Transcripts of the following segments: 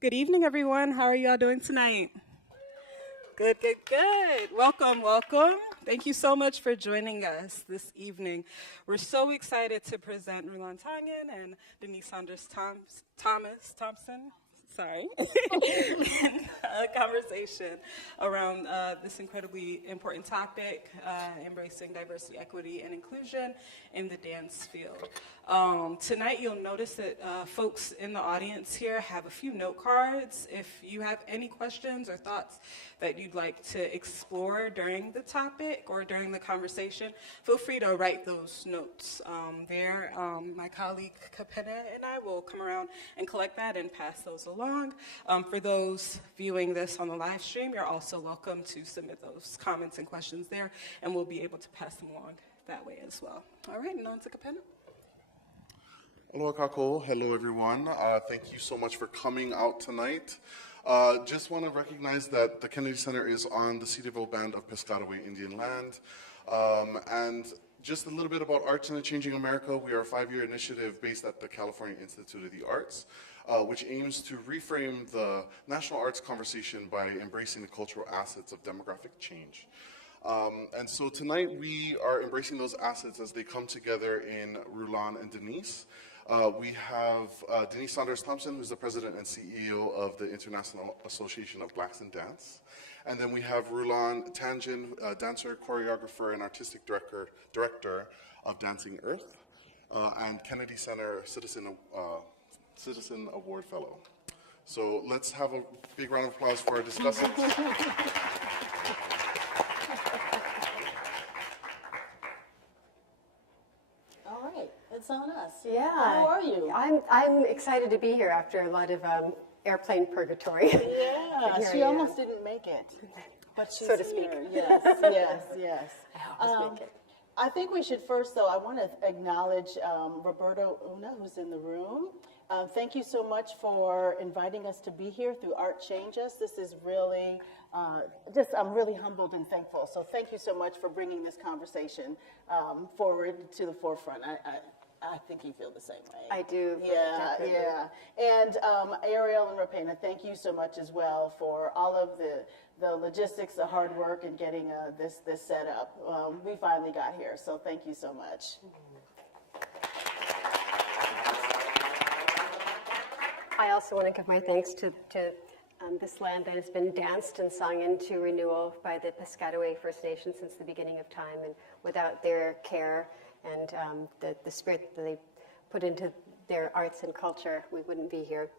Good evening, everyone. How are y'all doing tonight? Good, good, good. Welcome, welcome. Thank you so much for joining us this evening. We're so excited to present Rulan Tangen and Denise Saunders Thompson. Sorry, a conversation around this incredibly important topic, embracing diversity, equity, and inclusion in the dance field. Tonight you'll notice that folks in the audience here have a few note cards. If you have any questions or thoughts that you'd like to explore during the topic or during the conversation, feel free to write those notes there. My colleague Kapena and I will come around and collect that and pass those along. For those viewing this on the live stream, you're also welcome to submit those comments and questions there, and we'll be able to pass them along that way as well. All right, and on to Kapena. Aloha kako. Hello, everyone. Thank you so much for coming out tonight. Just want to recognize that the Kennedy Center is on the Cedarville Band of Piscataway Indian land. And just a little bit about Arts in a Changing America. We are a 5-year initiative based at the California Institute of the Arts, which aims to reframe the national arts conversation by embracing the cultural assets of demographic change. And so tonight we are embracing those assets as they come together in Rulan and Denise. We have Denise Saunders Thompson, who's the president and CEO of the International Association of Blacks in Dance. And then we have Rulan Tangen, dancer, choreographer, and artistic director of Dancing Earth, and Kennedy Center Citizen Award Fellow. So let's have a big round of applause for our discussants. It's on us. Yeah. How are you? I'm excited to be here after a lot of airplane purgatory. Yeah, she almost didn't make it, but she's so to speak. Here. Yes. I almost make it. I think we should first, though, I want to acknowledge Roberto Una, who's in the room. Thank you so much for inviting us to be here through Art Change Us. This is really, I'm really humbled and thankful. So thank you so much for bringing this conversation forward to the forefront. I think you feel the same way. I do. Yeah. And Ariel and Rapena, thank you so much as well for all of the logistics, the hard work, and getting this set up. We finally got here, so thank you so much. I also want to give my thanks to this land that has been danced and sung into renewal by the Piscataway First Nation since the beginning of time, and without their care and the spirit that they put into their arts and culture, we wouldn't be here.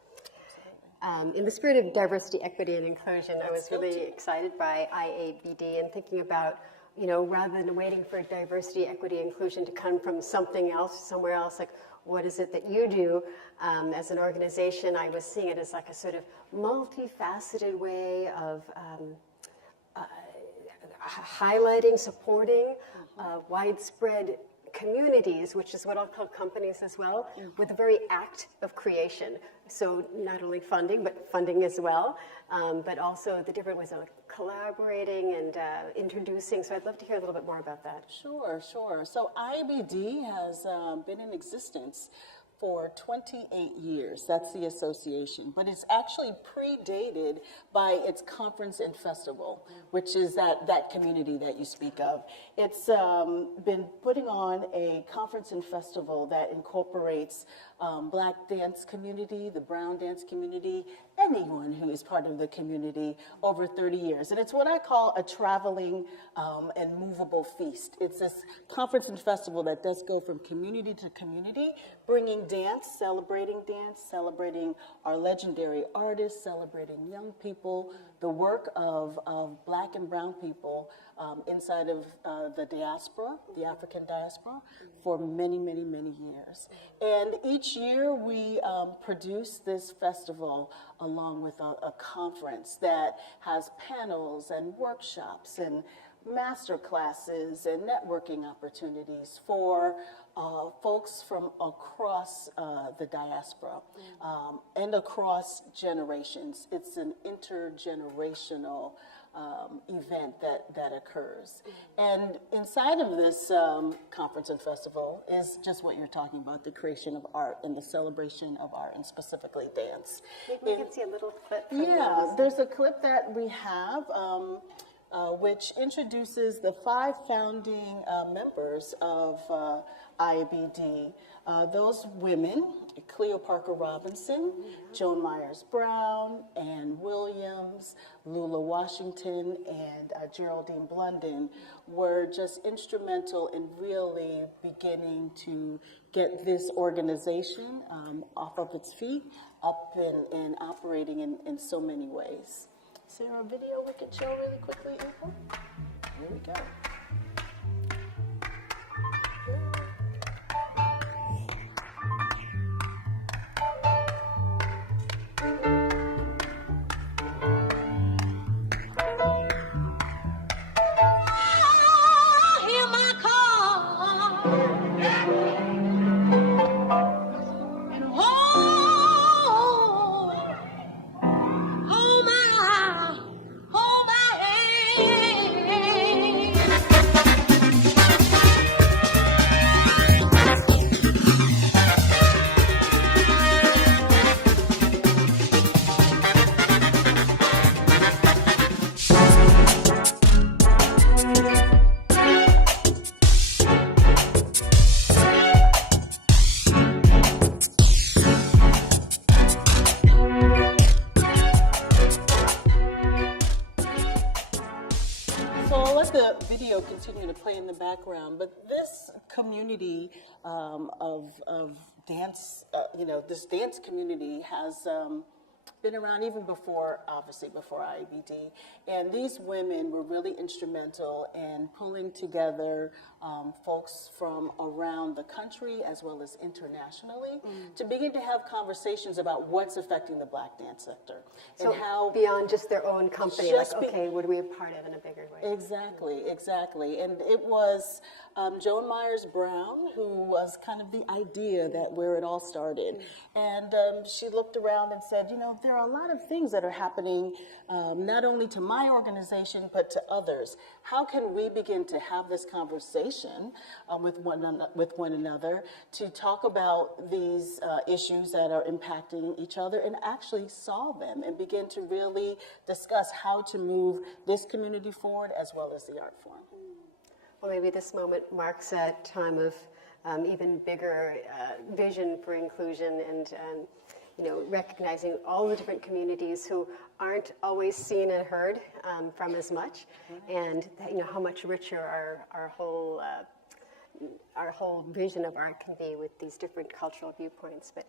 In the spirit of diversity, equity, and inclusion, I was really excited by IABD and thinking about, rather than waiting for diversity, equity, inclusion to come from something else, somewhere else, like what is it that you do as an organization? I was seeing it as like a sort of multifaceted way of highlighting, supporting widespread communities, which is what I'll call companies as well, with the very act of creation. So not only funding, but funding as well, but also the different ways of collaborating and introducing. So I'd love to hear a little bit more about that. Sure. So IABD has been in existence for 28 years. That's the association. But it's actually predated by its conference and festival, which is that community that you speak of. It's been putting on a conference and festival that incorporates Black dance community, the Brown dance community, anyone who is part of the community over 30 years. And it's what I call a traveling and movable feast. It's this conference and festival that does go from community to community, bringing dance, celebrating our legendary artists, celebrating young people, the work of Black and Brown people inside of the diaspora, the African diaspora, for many, many, many years. And each year we produce this festival along with a conference that has panels and workshops and master classes and networking opportunities for folks from across the diaspora and across generations. It's an intergenerational event that occurs. And inside of this conference and festival is just what you're talking about, the creation of art and the celebration of art, and specifically dance. We can see a little clip from Yeah, there's a clip that we have which introduces the 5 founding members of IBD. Those women, Cleo Parker Robinson, Joan Myers Brown, Ann Williams, Lula Washington, and Geraldine Blunden, were just instrumental in really beginning to get this organization off of its feet, up and operating in so many ways. Is there a video we could show really quickly, April? Here we go. Continue to play in the background, but this community of dance, this dance community has been around even before, obviously before IBD, and these women were really instrumental in pulling together folks from around the country as well as internationally to begin to have conversations about what's affecting the Black dance sector. So and how beyond just their own company, like, okay, what are we a part of in a bigger way? Exactly. And it was Joan Myers Brown who was kind of the idea that where it all started. And she looked around and said, there are a lot of things that are happening not only to my organization, but to others. How can we begin to have this conversation with one another to talk about these issues that are impacting each other and actually solve them and begin to really discuss how to move this community forward as well as the art form? Well, maybe this moment marks a time of even bigger vision for inclusion and recognizing all the different communities who aren't always seen and heard from as much, and how much richer our whole vision of art can be with these different cultural viewpoints. But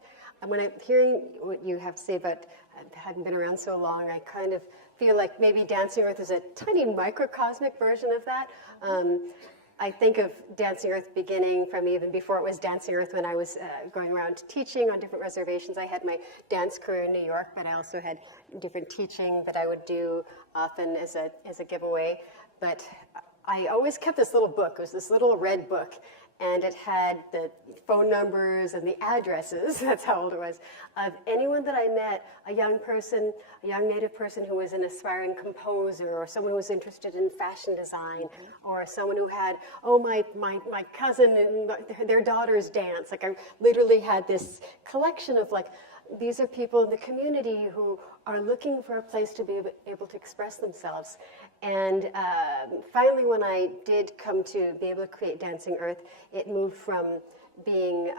when I'm hearing what you have to say about having been around so long, I kind of feel like maybe Dancing Earth is a tiny microcosmic version of that. I think of Dancing Earth beginning from even before it was Dancing Earth, when I was going around teaching on different reservations. I had my dance career in New York, but I also had different teaching that I would do often as a giveaway. But I always kept this little book. It was this little red book, and it had the phone numbers and the addresses, that's how old it was, of anyone that I met, a young person, a young Native person who was an aspiring composer, or someone who was interested in fashion design, or someone who had, my cousin and their daughters dance. Like, I literally had this collection of, like, these are people in the community who are looking for a place to be able to express themselves. And finally, when I did come to be able to create Dancing Earth, it moved from being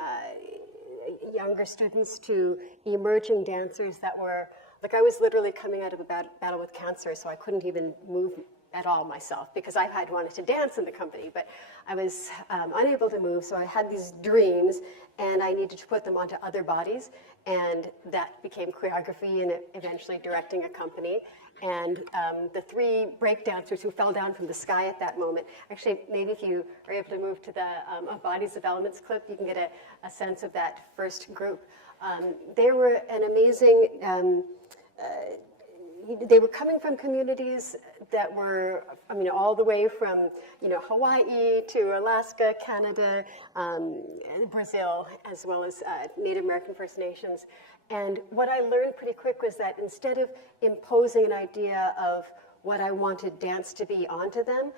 younger students to emerging dancers that were, like, I was literally coming out of a battle with cancer, so I couldn't even move at all myself because I had wanted to dance in the company, but I was unable to move, so I had these dreams and I needed to put them onto other bodies, and that became choreography and eventually directing a company. And the 3 breakdancers who fell down from the sky at that moment, actually, maybe if you are able to move to the Bodies of Elements clip, you can get a sense of that first group. They were an amazing, they were coming from communities that were, all the way from, Hawaii to Alaska, Canada, Brazil, as well as Native American First Nations. And what I learned pretty quick was that instead of imposing an idea of what I wanted dance to be onto them,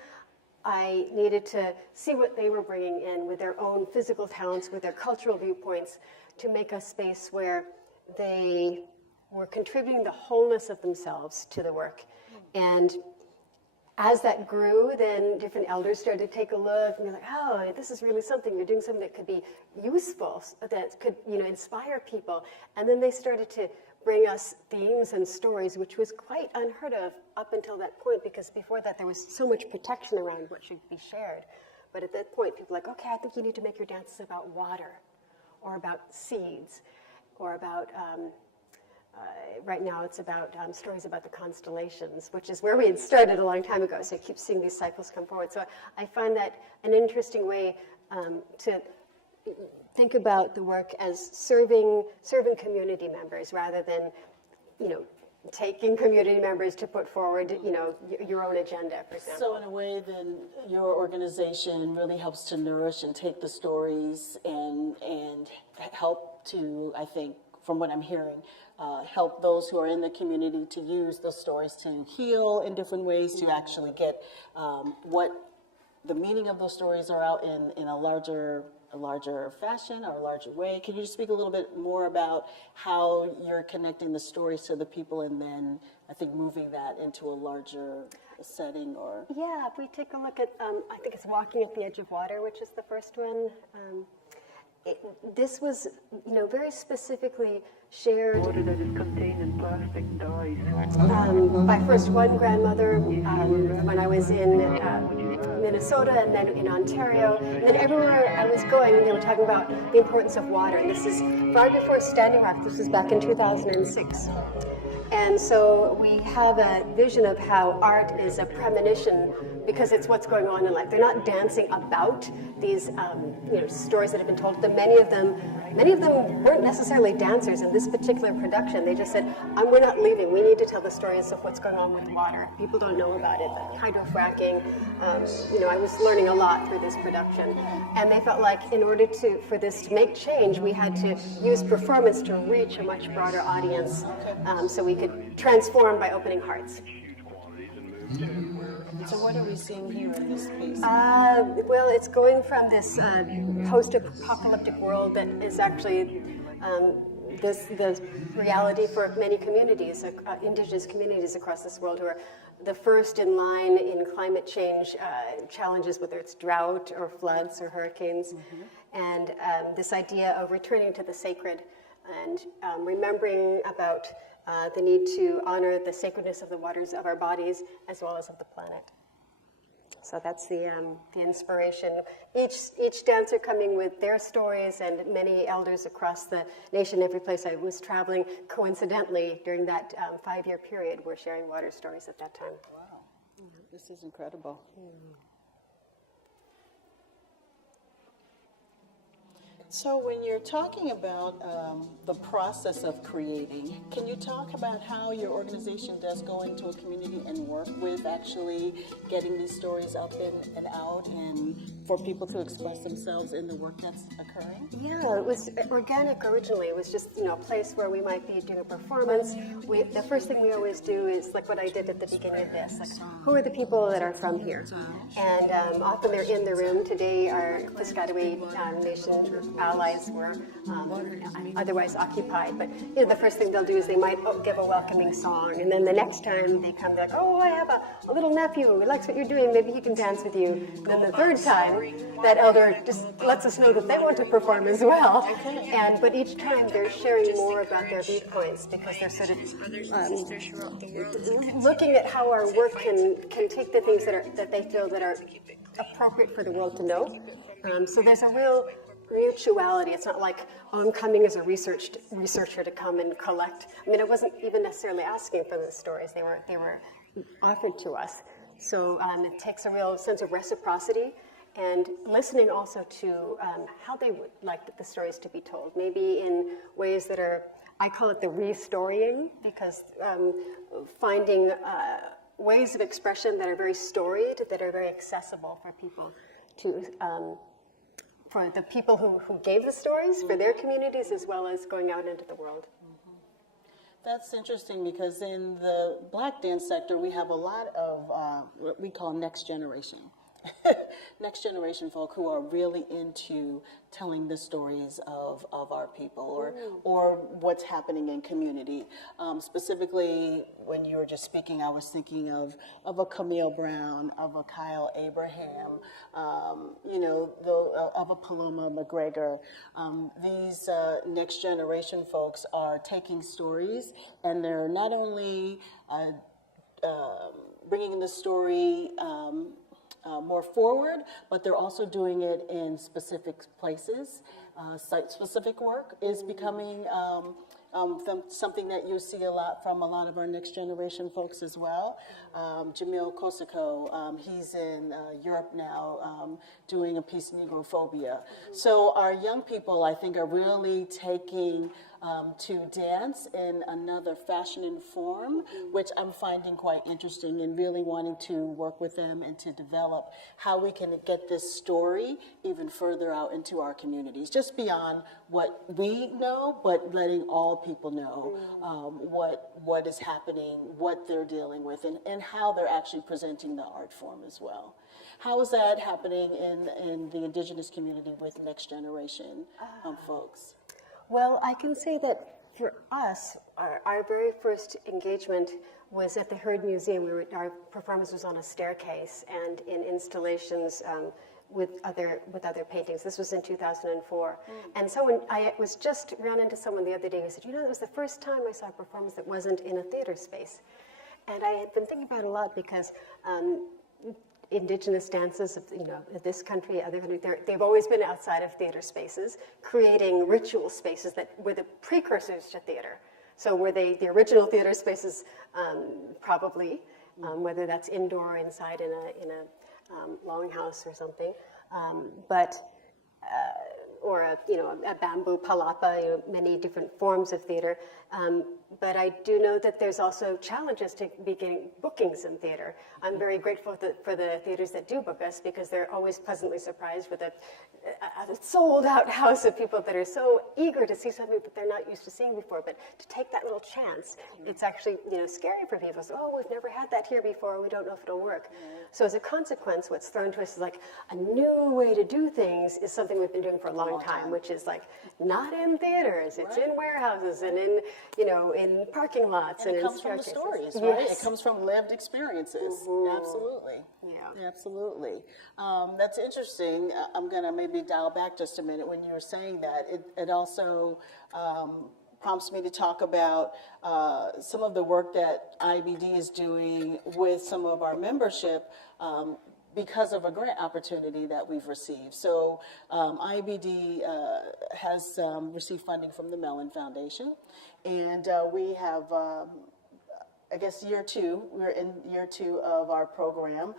I needed to see what they were bringing in with their own physical talents, with their cultural viewpoints, to make a space where they were contributing the wholeness of themselves to the work. And as that grew, then different elders started to take a look and be like, oh, this is really something. You're doing something that could be useful, that could, inspire people. And then they started to bring us themes and stories, which was quite unheard of up until that point, because before that there was so much protection around what should be shared. But at that point, people were like, okay, I think you need to make your dances about water, or about seeds, or about, right now it's about stories about the constellations, which is where we had started a long time ago, so I keep seeing these cycles come forward. So I find that an interesting way to think about the work as serving community members rather than, taking community members to put forward, your own agenda, for example. So in a way, then, your organization really helps to nourish and take the stories and help to, I think, from what I'm hearing, help those who are in the community to use those stories to heal in different ways, to actually get what the meaning of those stories are out in a larger fashion or a larger way. Can you just speak a little bit more about how you're connecting the stories to the people, and then I think moving that into a larger setting? Or yeah, if we take a look at, I think it's Walking at the Edge of Water, which is the first one. This was, very specifically shared. Water that is contained in plastic dies. My first one grandmother, when I was in Minnesota and then in Ontario, and then everywhere I was going, they were talking about the importance of water. And this is far before Standing Rock. This was back in 2006. And so we have a vision of how art is a premonition, because it's what's going on in life. They're not dancing about these stories that have been told to them. Many of them weren't necessarily dancers in this particular production. They just said, we're not leaving. We need to tell the stories of what's going on with water. People don't know about it, the hydrofracking. I was learning a lot through this production. And they felt like in order for this to make change, we had to use performance to reach a much broader audience, so we could transform by opening hearts. so what are we seeing here in this piece? Well, it's going from this post-apocalyptic world that is actually the reality for many communities, indigenous communities across this world, who are the first in line in climate change challenges, whether it's drought or floods or hurricanes. And this idea of returning to the sacred and remembering about the need to honor the sacredness of the waters of our bodies as well as of the planet. So that's the inspiration. Each dancer coming with their stories, and many elders across the nation, every place I was traveling, coincidentally, during that 5-year period, were sharing water stories at that time. Wow, this is incredible. So when you're talking about the process of creating, can you talk about how your organization does go into a community and work with actually getting these stories up and out, and for people to express themselves in the work that's occurring? Yeah, it was organic originally. It was just, a place where we might be doing a performance. The first thing we always do is like what I did at the beginning of this, like, who are the people that are from here? And often they're in the room. Today our Piscataway Nation allies were otherwise occupied. But the first thing they'll do is they might give a welcoming song, and then the next time they come, they're like, oh, I have a little nephew who likes what you're doing, maybe he can dance with you. And then the third time, that elder just lets us know that they want to perform as well. But each time they're sharing more about their viewpoints, because they're sort of looking at how our work can take the things that they feel that are appropriate for the world to know. So there's a real mutuality. It's not like, I'm coming as a researcher to come and collect. I mean, I wasn't even necessarily asking for the stories. They were offered to us. So it takes a real sense of reciprocity, and listening also to how they would like the stories to be told, maybe in ways that are, I call it the re-storying, because finding ways of expression that are very storied, that are very accessible for people to, for the people who gave the stories, for their communities, as well as going out into the world. That's interesting because in the Black dance sector, we have a lot of what we call next generation. Next generation folk who are really into telling the stories of our people or what's happening in community. Specifically, when you were just speaking, I was thinking of a Camille Brown, of a Kyle Abraham, of a Paloma McGregor. These next generation folks are taking stories, and they're not only bringing the story more forward, but they're also doing it in specific places. Site-specific work is becoming something that you see a lot from a lot of our next generation folks as well. Jamil Kosako, he's in Europe now doing a piece, Negrophobia. So our young people, I think, are really taking to dance in another fashion and form, which I'm finding quite interesting and really wanting to work with them and to develop how we can get this story even further out into our communities, just beyond what we know, but letting all people know what is happening, what they're dealing with, and how they're actually presenting the art form as well. How is that happening in the Indigenous community with next generation folks? Well, I can say that for us, our very first engagement was at the Heard Museum. Our performance was on a staircase and in installations with other paintings. This was in 2004. And I ran into someone the other day who said, it was the first time I saw a performance that wasn't in a theater space. And I had been thinking about it a lot because Indigenous dances of this country, other countries, they've always been outside of theater spaces, creating ritual spaces that were the precursors to theater. So were they the original theater spaces? Probably, whether that's indoor or inside in a longhouse or something, or a bamboo palapa, many different forms of theater. But I do know that there's also challenges to be getting bookings in theater. I'm very grateful for the theaters that do book us because they're always pleasantly surprised with a sold-out house of people that are so eager to see something that they're not used to seeing before. But to take that little chance, it's actually scary for people. So, we've never had that here before. We don't know if it'll work. So as a consequence, what's thrown to us is like a new way to do things is something we've been doing for a long time, which is like not in theaters. It's in warehouses and in parking lots. And it comes from the stories, right? Yes. It comes from lived experiences. Absolutely. Yeah. Absolutely. That's interesting. I'm going to maybe dial back just a minute when you were saying that. It also prompts me to talk about some of the work that IBD is doing with some of our membership because of a grant opportunity that we've received. So IBD has received funding from the Mellon Foundation, and we have, I guess, year two. We're in year 2 of our program,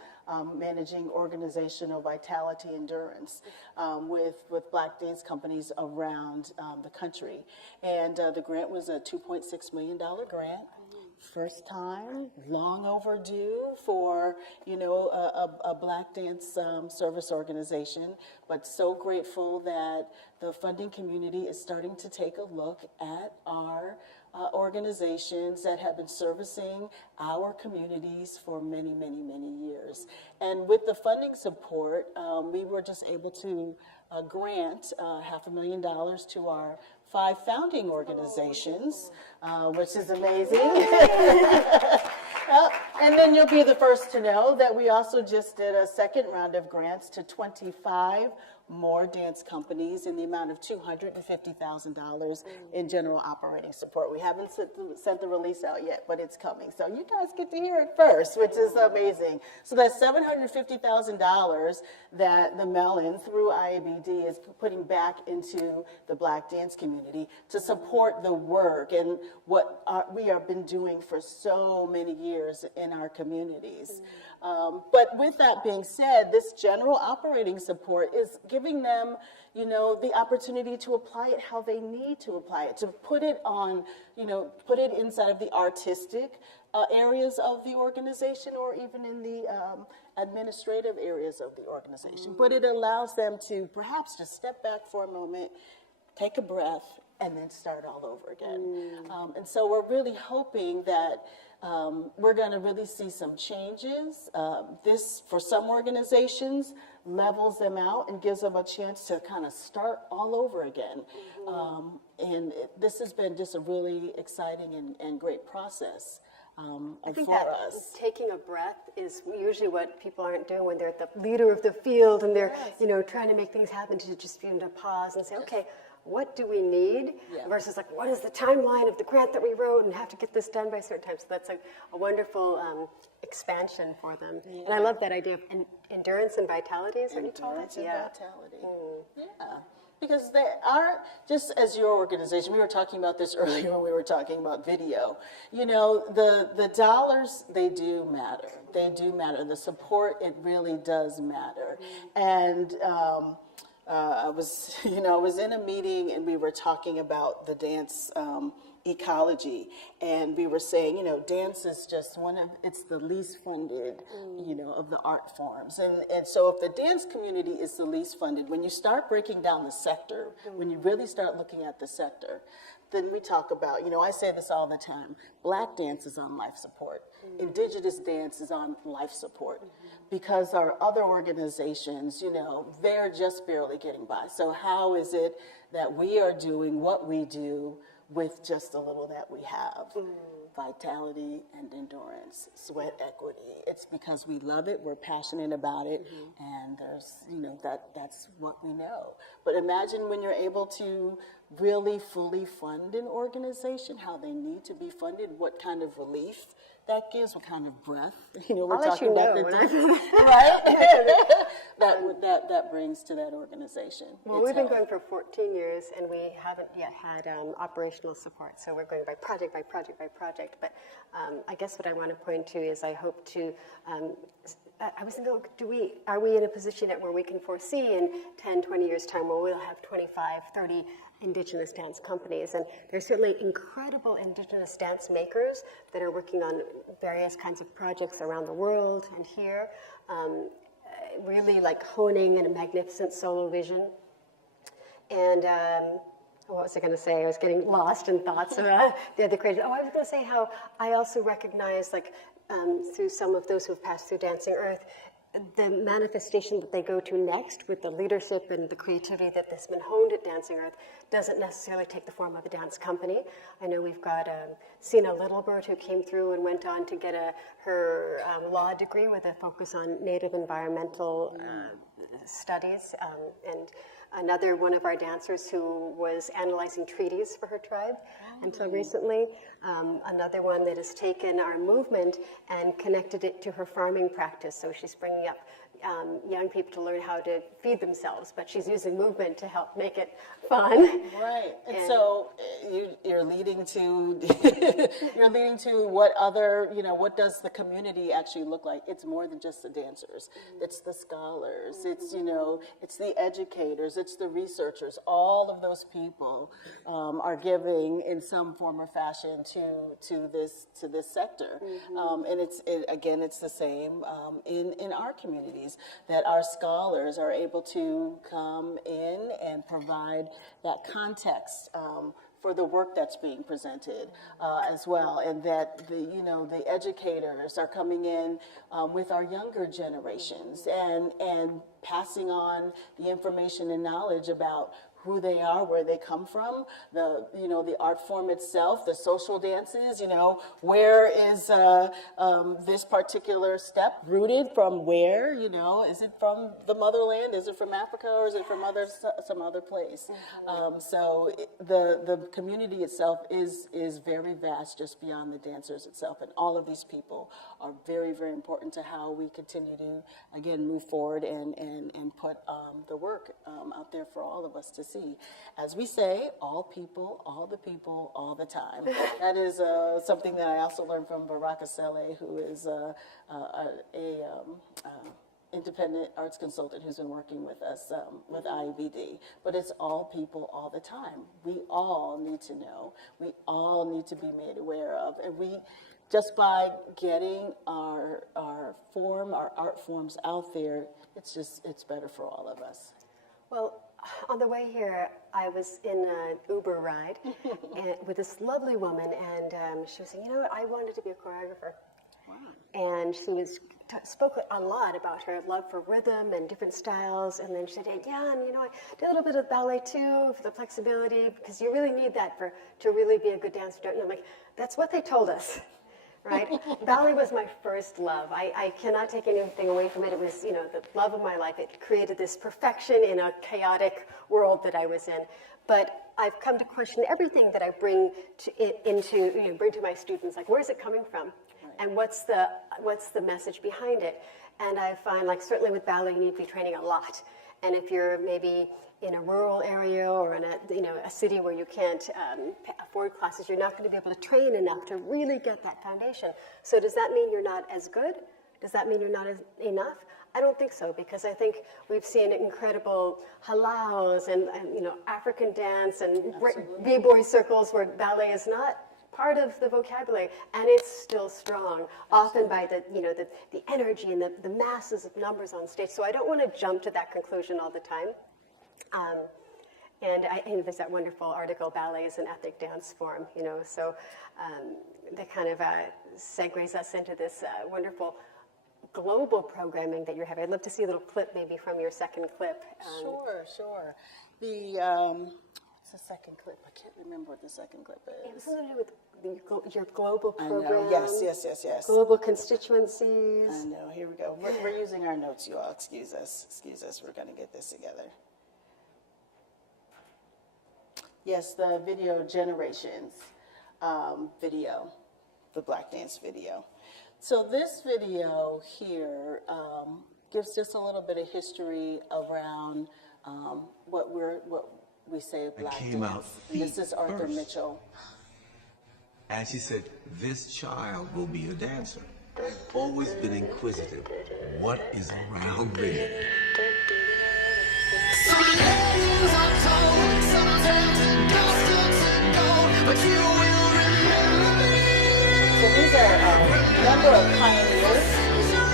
managing organizational vitality endurance with Black dance companies around the country. And the grant was a $2.6 million grant. First time, long overdue for, a Black dance service organization, but so grateful that the funding community is starting to take a look at our organizations that have been servicing our communities for many, many, many years. And with the funding support, we were just able to grant $500,000 to our 5 founding organizations, which is amazing. And then you'll be the first to know that we also just did a second round of grants to 25 more dance companies in the amount of $250,000 in general operating support. We haven't sent the release out yet, but it's coming. So you guys get to hear it first, which is amazing. So that's $750,000 that the Mellon, through IABD, is putting back into the Black dance community to support the work and what we have been doing for so many years in our communities. But with that being said, this general operating support is giving them, the opportunity to apply it how they need to apply it, to put it on, put it inside of the artistic areas of the organization or even in the administrative areas of the organization. But it allows them to perhaps just step back for a moment, take a breath, and then start all over again. And so we're really hoping that we're going to really see some changes. This, for some organizations, levels them out and gives them a chance to kind of start all over again. This has been just a really exciting and great process. I think for that us. taking a breath is usually what people aren't doing when they're the leader of the field and they're, trying to make things happen, to just be able to pause and say, okay, what do we need? Versus like, what is the timeline of the grant that we wrote and have to get this done by a certain time? So that's a wonderful expansion for them. And I love that idea of endurance and vitality, is what you call it? Vitality. Yeah. Because they are, just as your organization, we were talking about this earlier when we were talking about video, the dollars, they do matter. They do matter. The support, it really does matter. And I was in a meeting and we were talking about the dance ecology, and we were saying, dance is just it's the least funded, of the art forms. And so if the dance community is the least funded, when you start breaking down the sector, when you really start looking at the sector, then we talk about, I say this all the time, Black dance is on life support. Indigenous dance is on life support because our other organizations, they're just barely getting by. So how is it that we are doing what we do with just a little that we have? Vitality and endurance, sweat equity. It's because we love it, we're passionate about it, and there's, that's what we know. But imagine when you're able to really fully fund an organization, how they need to be funded, what kind of relief that gives, what kind of breath. We're talking about right? that brings to that organization. Well, we've been going for 14 years, and we haven't yet had operational support. So we're going by project by project by project. But I guess what I want to point to is I hope to. I was thinking, are we in a position where we can foresee in 10, 20 years' time where we'll have 25, 30 Indigenous dance companies? And there's certainly incredible Indigenous dance makers that are working on various kinds of projects around the world and here, really like honing in a magnificent solo vision. And what was I going to say? I was getting lost in thoughts about the other creators. I was going to say how I also recognize, through some of those who have passed through Dancing Earth, the manifestation that they go to next with the leadership and the creativity that's been honed at Dancing Earth doesn't necessarily take the form of a dance company. I know we've got Sina Littlebird, who came through and went on to get her law degree with a focus on Native environmental studies, and another one of our dancers who was analyzing treaties for her tribe until recently. Another one that has taken our movement and connected it to her farming practice. So she's bringing up young people to learn how to feed themselves, but she's using movement to help make it fun. Right, and so you're leading to what other, what does the community actually look like? It's more than just the dancers. It's the scholars. It's it's the educators. It's the researchers. All of those people are giving in some form or fashion to this sector, and it's the same in our communities, that our scholars are able to come in and provide that context for the work that's being presented as well, and that the educators are coming in with our younger generations and passing on the information and knowledge about who they are, where they come from, the art form itself, the social dances, where is this particular step rooted from where, is it from the motherland, is it from Africa, or is it from some other place? So the community itself is very vast, just beyond the dancers itself, and all of these people are very, very important to how we continue to, again, move forward and put the work out there for all of us to see. As we say, all people, all the time. That is something that I also learned from Baraka Sele, who is a independent arts consultant who's been working with us with IEBD. But it's all people all the time. We all need to know. We all need to be made aware of. And we, just by getting our art forms out there, it's better for all of us. Well, on the way here, I was in an Uber ride and, with this lovely woman, and she was saying, you know what, I wanted to be a choreographer. Wow. And she spoke a lot about her love for rhythm and different styles, and then she said, yeah, and you know, I did a little bit of ballet too for the flexibility, because you really need that to really be a good dancer, don't you? I'm like, that's what they told us. Right? Ballet was my first love. I cannot take anything away from it. It was, you know, the love of my life. It created this perfection in a chaotic world that I was in. But I've come to question everything that I bring bring to my students. Like, where's it coming from? And what's the message behind it? And I find, like, certainly with ballet, you need to be training a lot. And if you're maybe in a rural area or in a city where you can't afford classes, you're not going to be able to train enough to really get that foundation. So does that mean you're not as good? Does that mean you're not enough? I don't think so, because I think we've seen incredible halaus and African dance and b-boy circles where ballet is not part of the vocabulary, and it's still strong, often by the energy and the masses of numbers on stage. So I don't want to jump to that conclusion all the time. And there's that wonderful article, Ballet is an ethnic dance form, so that kind of segues us into this wonderful global programming that you're having. I'd love to see a little clip maybe from your second clip. Sure. It's the second clip. I can't remember what the second clip is. It was something to do with your global program. I know. Yes. Global constituencies. I know. Here we go. We're using our notes, you all. Excuse us. We're going to get this together. Yes, the video generations video, the Black dance video. So this video here gives just a little bit of history around what we say Black dance. This is Arthur first. Mitchell. And she said, this child will be a dancer. I've always been inquisitive. What is around there? So these are a number of pioneers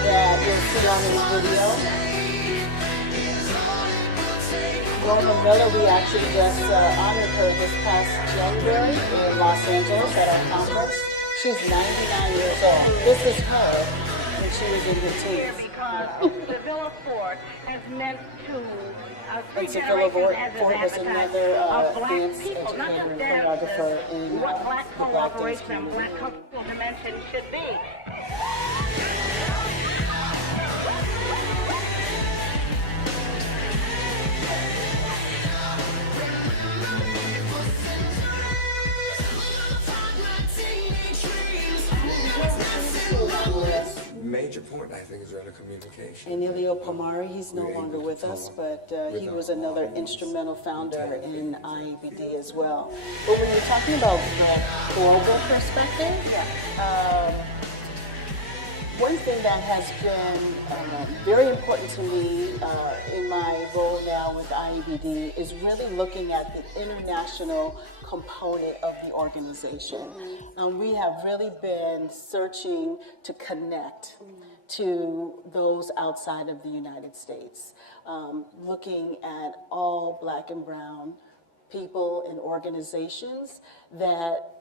that you'll see on this video. Norma Miller, we actually just honored her this past January in Los Angeles at our conference. She's 99 years old. This is her when she was in her teens. Because the Villa Fort has meant to And Sevilla Fort was another dance educator and choreographer in what Black the Black dance cooperation and Black community. cultural dimension should be. Major point, I think, is around the communication. Emilio Pomari, he's no longer with us, but he was another instrumental founder in IABD as well. But when you're talking about the global perspective, one thing that has been very important to me in my role now with IABD is really looking at the international component of the organization. We have really been searching to connect to those outside of the United States, looking at all Black and brown people and organizations that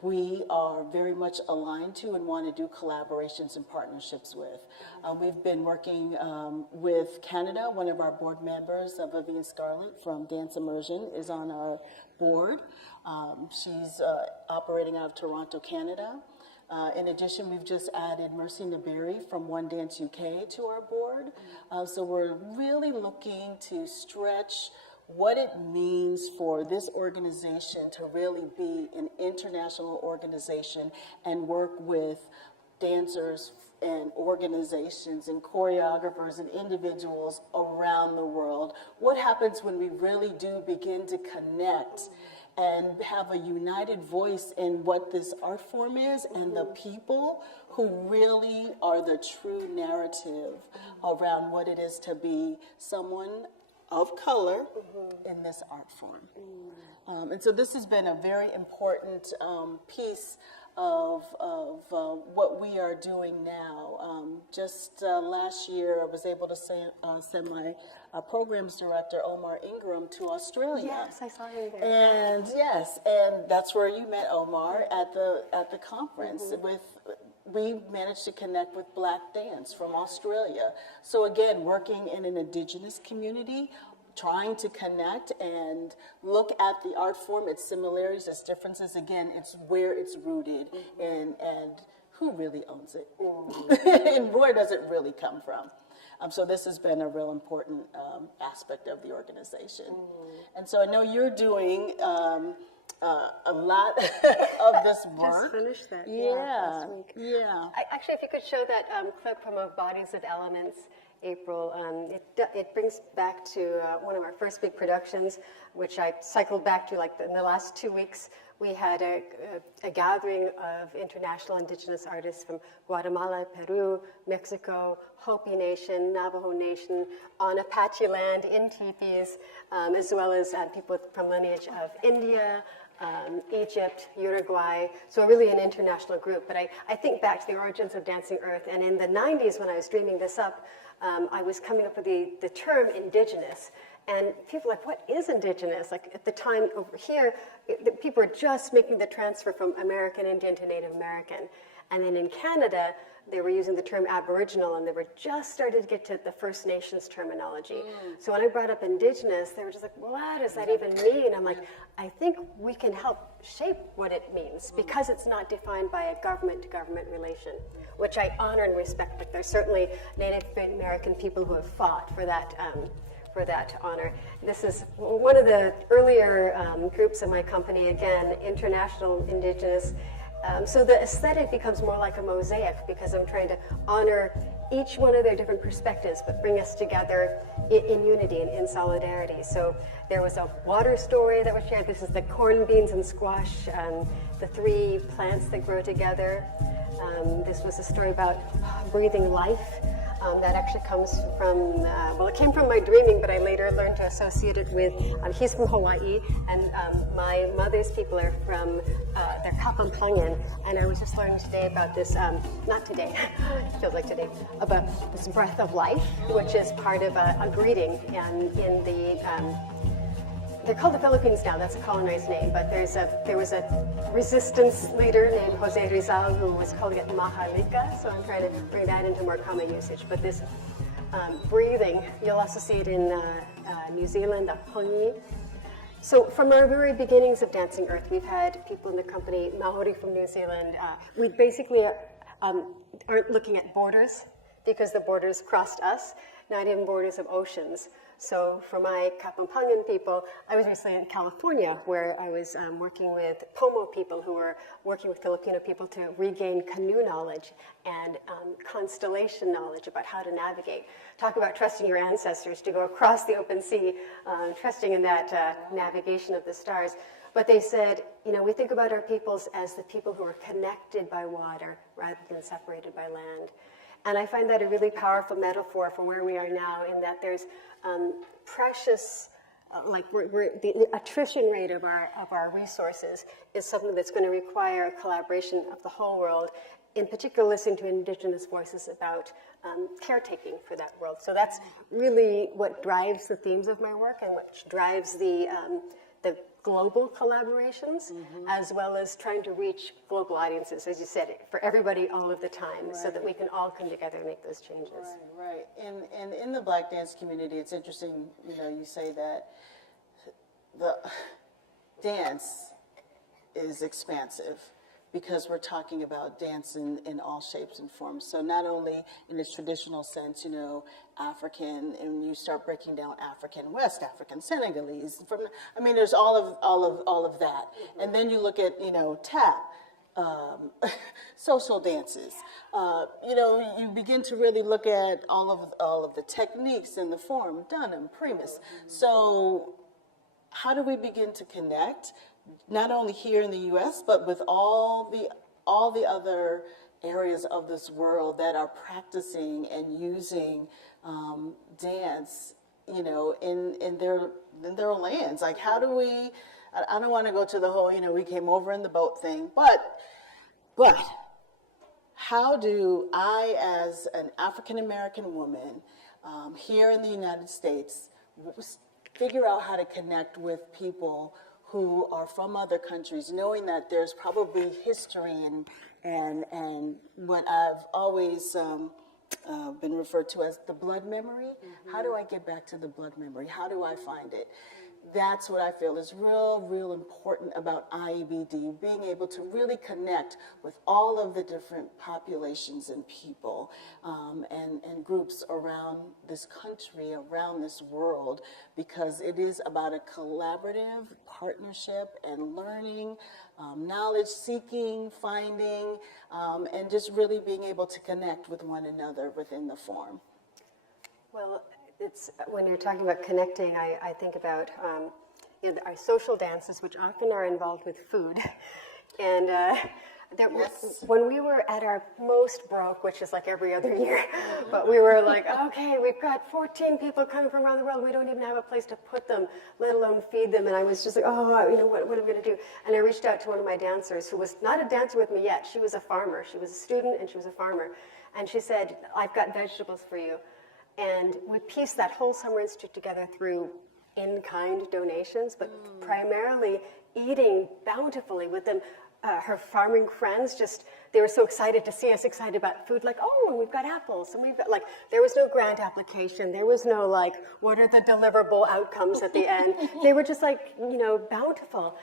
we are very much aligned to and want to do collaborations and partnerships with. We've been working with Canada. One of our board members, Vivian Scarlett from Dance Immersion, is on our board. She's operating out of Toronto, Canada. In addition, we've just added Mercy Naberi from One Dance UK to our board. So we're really looking to stretch what it means for this organization to really be an international organization and work with dancers and organizations and choreographers and individuals around the world. What happens when we really do begin to connect and have a united voice in what this art form is and the people who really are the true narrative around what it is to be someone of color in this art form. And so this has been a very important piece of what we are doing now. Just last year, I was able to send my programs director, Omar Ingram, to Australia. Yes, I saw you there. And yes, and that's where you met Omar at the conference. We managed to connect with Black Dance from Australia. So again, working in an indigenous community, trying to connect and look at the art form, its similarities, its differences. Again, it's where it's rooted and who really owns it and where does it really come from. So this has been a real important aspect of the organization. And so I know you're doing a lot of this work. Just finished that. Yeah, last week. yeah. Actually, if you could show that clip from Bodies of Elements, April, it brings back to one of our first big productions, which I cycled back to like in the last 2 weeks. We had a gathering of international indigenous artists from Guatemala, Peru, Mexico, Hopi Nation, Navajo Nation, on Apache land in teepees, as well as people from lineage of India, Egypt, Uruguay, so really an international group. But I think back to the origins of Dancing Earth, and in the 90s when I was dreaming this up, I was coming up with the term indigenous. And people are like, what is indigenous? Like at the time over here, people were just making the transfer from American Indian to Native American. And then in Canada, they were using the term Aboriginal, and they were just starting to get to the First Nations terminology. So when I brought up indigenous, they were just like, what does that even mean? I'm like, I think we can help shape what it means because it's not defined by a government-to-government relation, which I honor and respect. But there's certainly Native American people who have fought for that honor. This is one of the earlier groups of my company, again, International Indigenous. So the aesthetic becomes more like a mosaic because I'm trying to honor each one of their different perspectives, but bring us together in unity and in solidarity. So there was a water story that was shared. This is the corn, beans, and squash, the three plants that grow together. This was a story about breathing life. That actually comes from, well, it came from my dreaming, but I later learned to associate it with, he's from Hawaii, and my mother's people are from, they're Kapampangan, and I was just learning today about this, not today, it feels like today, about this breath of life, which is part of a greeting in the, they're called the Philippines now, that's a colonized name, but there was a resistance leader named Jose Rizal who was calling it Mahalika, so I'm trying to bring that into more common usage. But this breathing, you'll also see it in New Zealand, the hongi. So from our very beginnings of Dancing Earth, we've had people in the company, Maori from New Zealand. We basically aren't looking at borders because the borders crossed us, not even borders of oceans. So for my Kapampangan people, I was recently in California where I was working with Pomo people who were working with Filipino people to regain canoe knowledge and constellation knowledge about how to navigate. Talk about trusting your ancestors to go across the open sea, trusting in that navigation of the stars. But they said, we think about our peoples as the people who are connected by water rather than separated by land. And I find that a really powerful metaphor for where we are now, in that there's precious, the attrition rate of our resources is something that's going to require collaboration of the whole world, in particular listening to Indigenous voices about caretaking for that world. So that's really what drives the themes of my work and what drives the global collaborations, as well as trying to reach global audiences, as you said, for everybody all of the time, so that we can all come together and make those changes. Right. And in the Black dance community, it's interesting, you say that the dance is expansive because we're talking about dance in all shapes and forms. So not only in its traditional sense, African, and you start breaking down African, West African, Senegalese. There's all of that, and then you look at tap, social dances. You begin to really look at all of the techniques and the form, Dunham, Primus. So how do we begin to connect, not only here in the U.S., but with all the other areas of this world that are practicing and using dance, in their lands? Like, how do we? I don't want to go to the whole, we came over in the boat thing, but how do I, as an African-American woman here in the United States, figure out how to connect with people who are from other countries, knowing that there's probably history and what I've always been referred to as the blood memory. How do I get back to the blood memory? How do I find it? That's what I feel is real important about IEBD, being able to really connect with all of the different populations and people and groups around this country, around this world, because it is about a collaborative partnership and learning, knowledge seeking, finding, and just really being able to connect with one another within the form. Well, it's, when you're talking about connecting, I think about our social dances, which often are involved with food. And when we were at our most broke, which is like every other year, but we were like, okay, we've got 14 people coming from around the world. We don't even have a place to put them, let alone feed them. And I was just like, oh, what am I going to do? And I reached out to one of my dancers, who was not a dancer with me yet. She was a farmer. She was a student, and she was a farmer. And she said, I've got vegetables for you. And we pieced that whole Summer Institute together through in-kind donations, but primarily eating bountifully with them. Her farming friends they were so excited to see us excited about food, like, oh, and we've got apples, and we've got, there was no grant application. There was no, what are the deliverable outcomes at the end? They were just bountiful.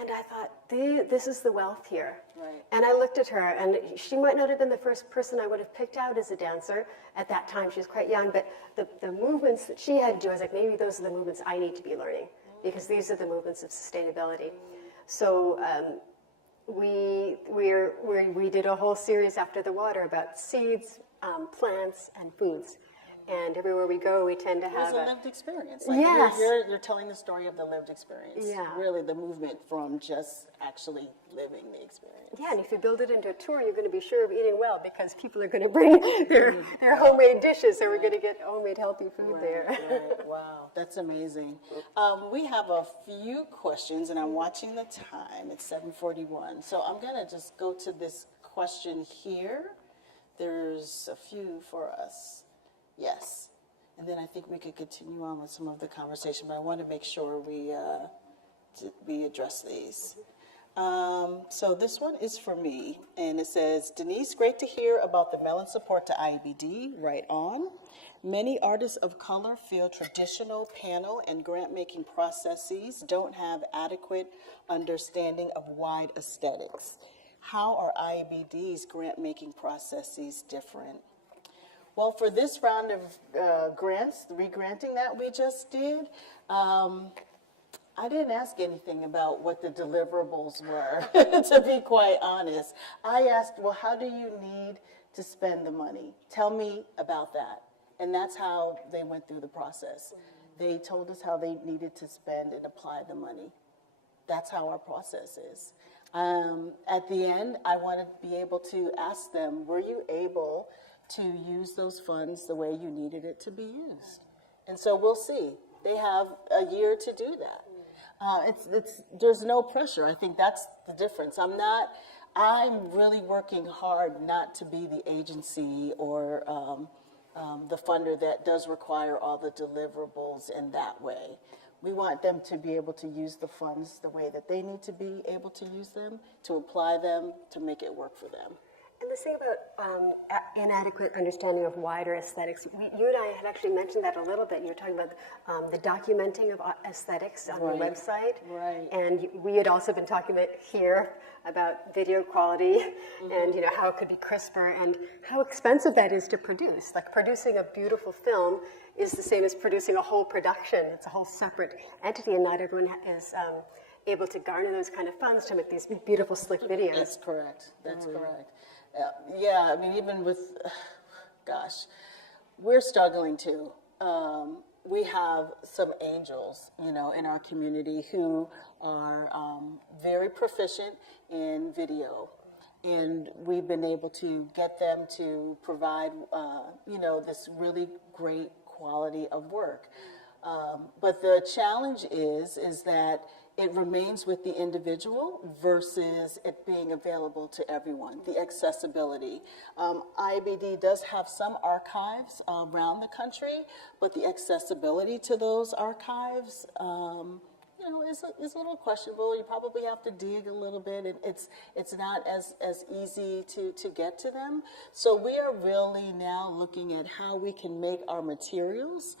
And I thought, this is the wealth here. Right. And I looked at her, and she might not have been the first person I would have picked out as a dancer at that time. She was quite young, but the movements that she had to do, I was like, maybe those are the movements I need to be learning, because these are the movements of sustainability. So we did a whole series after the water about seeds, plants, and foods. And everywhere we go, we tend to have a lived experience. Yes. You're telling the story of the lived experience. Yeah. Really, the movement from just actually living the experience. Yeah, and if you build it into a tour, you're going to be sure of eating well, because people are going to bring their homemade dishes, so we're going to get homemade healthy food there. Right. Wow, that's amazing. We have a few questions, and I'm watching the time. It's 7:41, so I'm going to just go to this question here. There's a few for us. Yes, and then I think we could continue on with some of the conversation, but I want to make sure we address these. So this one is for me, and it says, Denise, great to hear about the Mellon support to IEBD. Right on. Many artists of color feel traditional panel and grant-making processes don't have adequate understanding of wide aesthetics. How are IEBD's grant-making processes different? Well, for this round of grants, the re-granting that we just did, I didn't ask anything about what the deliverables were, to be quite honest. I asked, well, how do you need to spend the money? Tell me about that. And that's how they went through the process. They told us how they needed to spend and apply the money. That's how our process is. At the end, I want to be able to ask them, were you able to use those funds the way you needed it to be used? And so we'll see. They have a year to do that. There's no pressure. I think that's the difference. I'm really working hard not to be the agency or the funder that does require all the deliverables in that way. We want them to be able to use the funds the way that they need to be able to use them, to apply them, to make it work for them. And this thing about inadequate understanding of wider aesthetics, you and I had actually mentioned that a little bit. You were talking about the documenting of aesthetics on your website. Right. And we had also been talking here about video quality and how it could be crisper and how expensive that is to produce. Like, producing a beautiful film is the same as producing a whole production. It's a whole separate entity, and not everyone is able to garner those kind of funds to make these beautiful, slick videos. That's correct. That's correct. Yeah, I mean, even with, we're struggling too. We have some angels, in our community who are very proficient in video. And we've been able to get them to provide, this really great quality of work. But the challenge is that it remains with the individual versus it being available to everyone, the accessibility. IABD does have some archives around the country, but the accessibility to those archives, you know, is a little questionable. You probably have to dig a little bit, and it's not as easy to get to them. So we are really now looking at how we can make our materials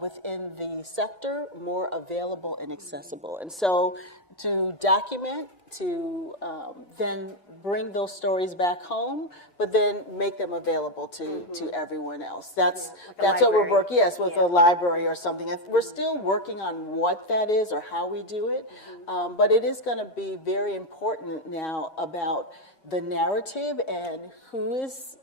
within the sector more available and accessible. And so to document, to then bring those stories back home, but then make them available to everyone else. That's what we're working, yes, with a library or something. We're still working on what that is or how we do it, but it is going to be very important now about the narrative and who is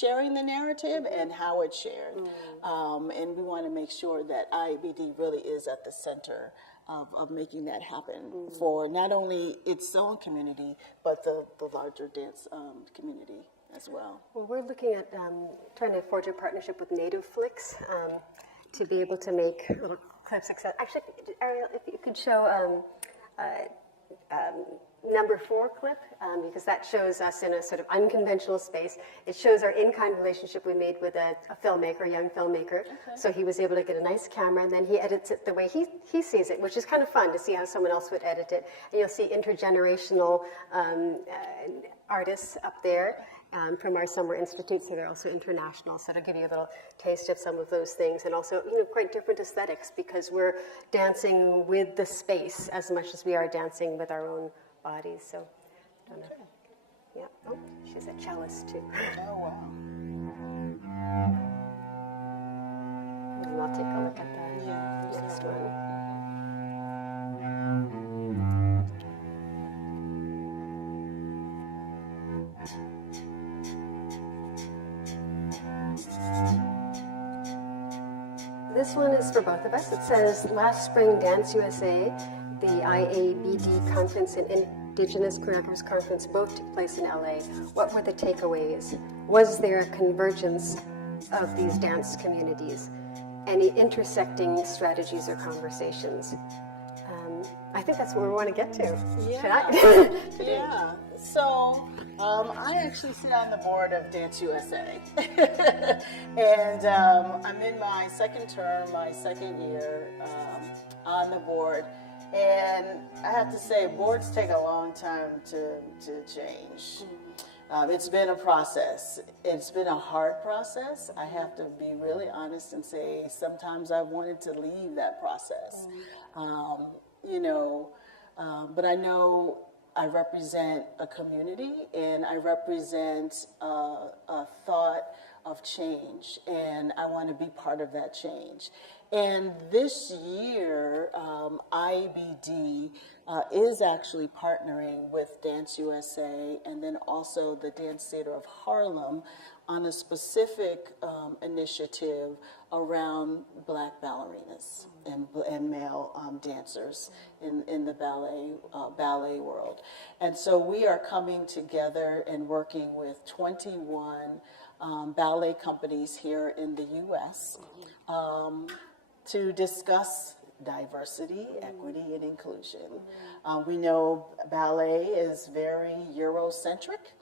sharing the narrative and how it's shared. And we want to make sure that IABD really is at the center of making that happen for not only its own community, but the larger dance community as well. Well, we're looking at trying to forge a partnership with Native Flicks to be able to make little clips. Actually, Ariel, if you could show number 4 clip, because that shows us in a sort of unconventional space. It shows our in-kind relationship we made with a filmmaker, a young filmmaker. Okay. So he was able to get a nice camera, and then he edits it the way he sees it, which is kind of fun to see how someone else would edit it. And you'll see intergenerational artists up there from our summer institute, so they're also international. So to give you a little taste of some of those things, and also, you know, quite different aesthetics, because we're dancing with the space as much as we are dancing with our own bodies. So, I don't know. Yeah. Oh, she's a cellist too. Oh, wow. And I'll take a look at the next one. This one is for both of us. It says, last spring, Dance USA, the IABD conference and Indigenous Choreographers Conference both took place in LA. What were the takeaways? Was there a convergence of these dance communities? Any intersecting strategies or conversations? I think that's what we want to get to. Yeah. Yeah. So I actually sit on the board of Dance USA. And I'm in my second term, my second year on the board. And I have to say, boards take a long time to change. It's been a process. It's been a hard process. I have to be really honest and say sometimes I wanted to leave that process. You know, but I know I represent a community, and I represent a thought of change, and I want to be part of that change. And this year, IABD is actually partnering with Dance USA and then also the Dance Theatre of Harlem on a specific initiative around Black ballerinas and male dancers in the ballet world. And so we are coming together and working with 21 ballet companies here in the U.S. To discuss diversity, equity, and inclusion. We know ballet is very Eurocentric,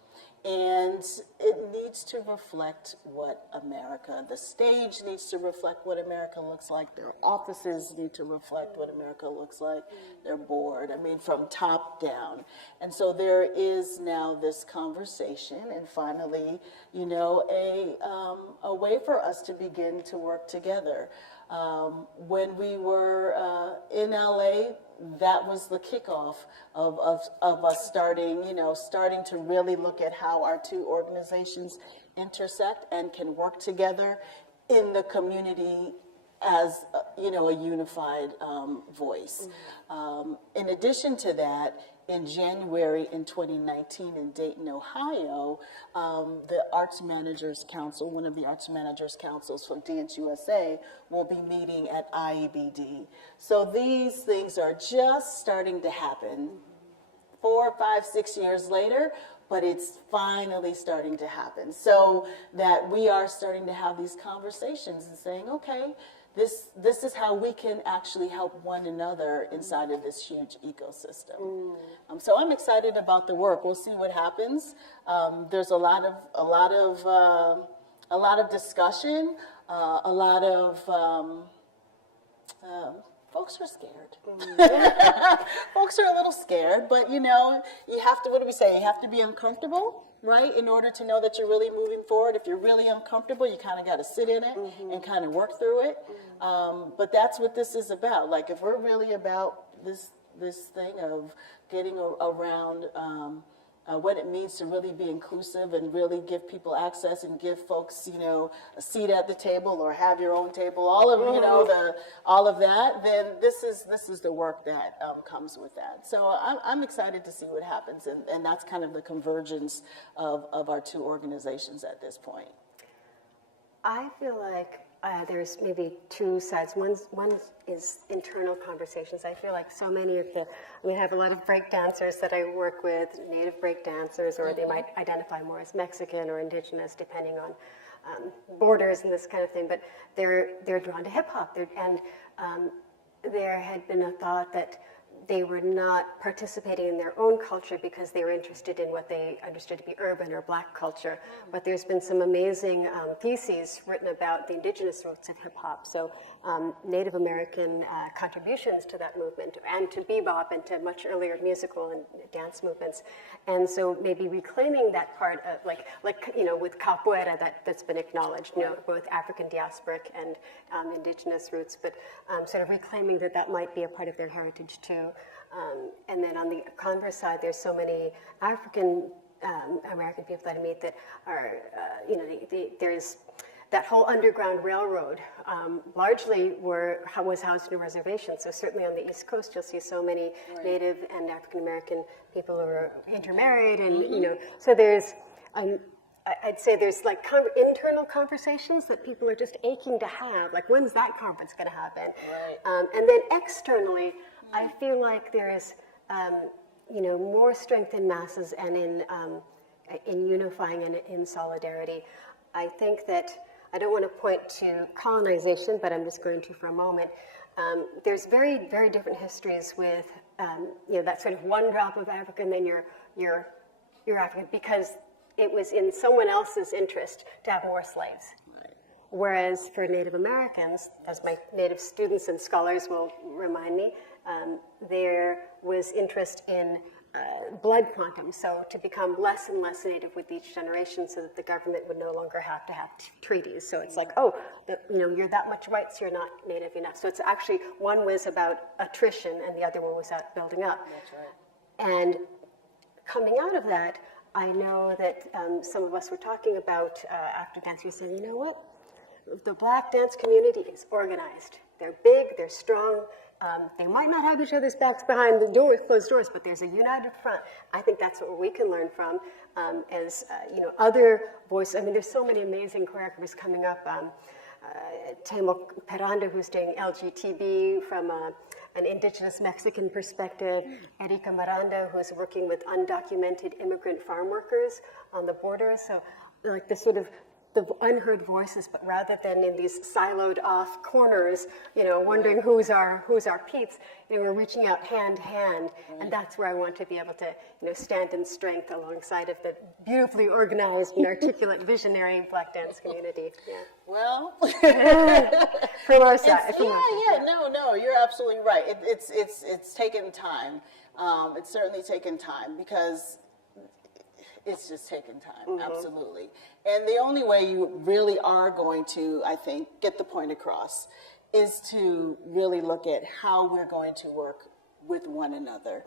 and it needs to reflect what America, the stage needs to reflect what America looks like, their offices need to reflect what America looks like, their board, I mean, from top down. And so there is now this conversation and finally, you know, a way for us to begin to work together. When we were in LA, that was the kickoff of us starting to really look at how our two organizations intersect and can work together in the community as, you know, a unified voice. In addition to that, in January in 2019 in Dayton, Ohio, the Arts Managers Council, one of the Arts Managers Councils from Dance USA, will be meeting at IABD. So these things are just starting to happen 4, 5, 6 years later, but it's finally starting to happen. So that we are starting to have these conversations and saying, okay, this is how we can actually help one another inside of this huge ecosystem. So I'm excited about the work. We'll see what happens. There's a lot of discussion, a lot of folks are scared. Folks are a little scared, but you have to, what do we say? You have to be uncomfortable, right? In order to know that you're really moving forward. If you're really uncomfortable, you kind of got to sit in it and kind of work through it. But that's what this is about. Like, if we're really about this thing of getting around what it means to really be inclusive and really give people access and give folks, a seat at the table or have your own table, all of all of that, then this is the work that comes with that. So I'm excited to see what happens, and that's kind of the convergence of our two organizations at this point. I feel like there's maybe two sides. One is internal conversations. I feel like so many of I have a lot of break dancers that I work with, native break dancers, or they might identify more as Mexican or indigenous, depending on borders and this kind of thing. But they're drawn to hip hop, and there had been a thought that they were not participating in their own culture because they were interested in what they understood to be urban or black culture. But there's been some amazing theses written about the indigenous roots of hip-hop. So Native American contributions to that movement, and to bebop, and to much earlier musical and dance movements. And so maybe reclaiming that part of, like with capoeira that's been acknowledged, both African diasporic and indigenous roots, but sort of reclaiming that might be a part of their heritage too. And then on the converse side, there's so many African American people that I meet that are, there's that whole Underground Railroad largely was housed in a reservation. So certainly on the East Coast, you'll see so many Native and African American people who are intermarried, and so there's. I'd say there's like internal conversations that people are just aching to have. Like, when's that conference going to happen? Right. And then externally, I feel like there is, more strength in masses and in unifying and in solidarity. I think that I don't want to point to colonization, but I'm just going to for a moment. There's very, very different histories with, that sort of one drop of Africa, and then you're African, because it was in someone else's interest to have more slaves. Right. Whereas for Native Americans, as my Native students and scholars will remind me, there was interest in blood quantum, so to become less and less Native with each generation, so that the government would no longer have to have treaties. So it's like, you're that much white, so you're not Native enough. So it's actually, one was about attrition, and the other one was about building up. That's right. And coming out of that, I know that some of us were talking about after dance, we were saying, you know what? The Black dance community is organized. They're big, they're strong. They might not have each other's backs behind the door with closed doors, but there's a united front. I think that's what we can learn from as other voices. I mean, there's so many amazing choreographers coming up. Temo Peranda, who's doing LGTB from an indigenous Mexican perspective, Erika Miranda, who's working with undocumented immigrant farm workers on the border. So like this sort of the unheard voices, but rather than in these siloed off corners, wondering who's our Pete's, we're reaching out hand to hand, and that's where I want to be able to, stand in strength alongside of the beautifully organized and articulate, visionary Black dance community. Yeah. Well, from our side. No, you're absolutely right. It's taken time. It's certainly taken time, because it's just taken time, absolutely. And the only way you really are going to, I think, get the point across is to really look at how we're going to work with one another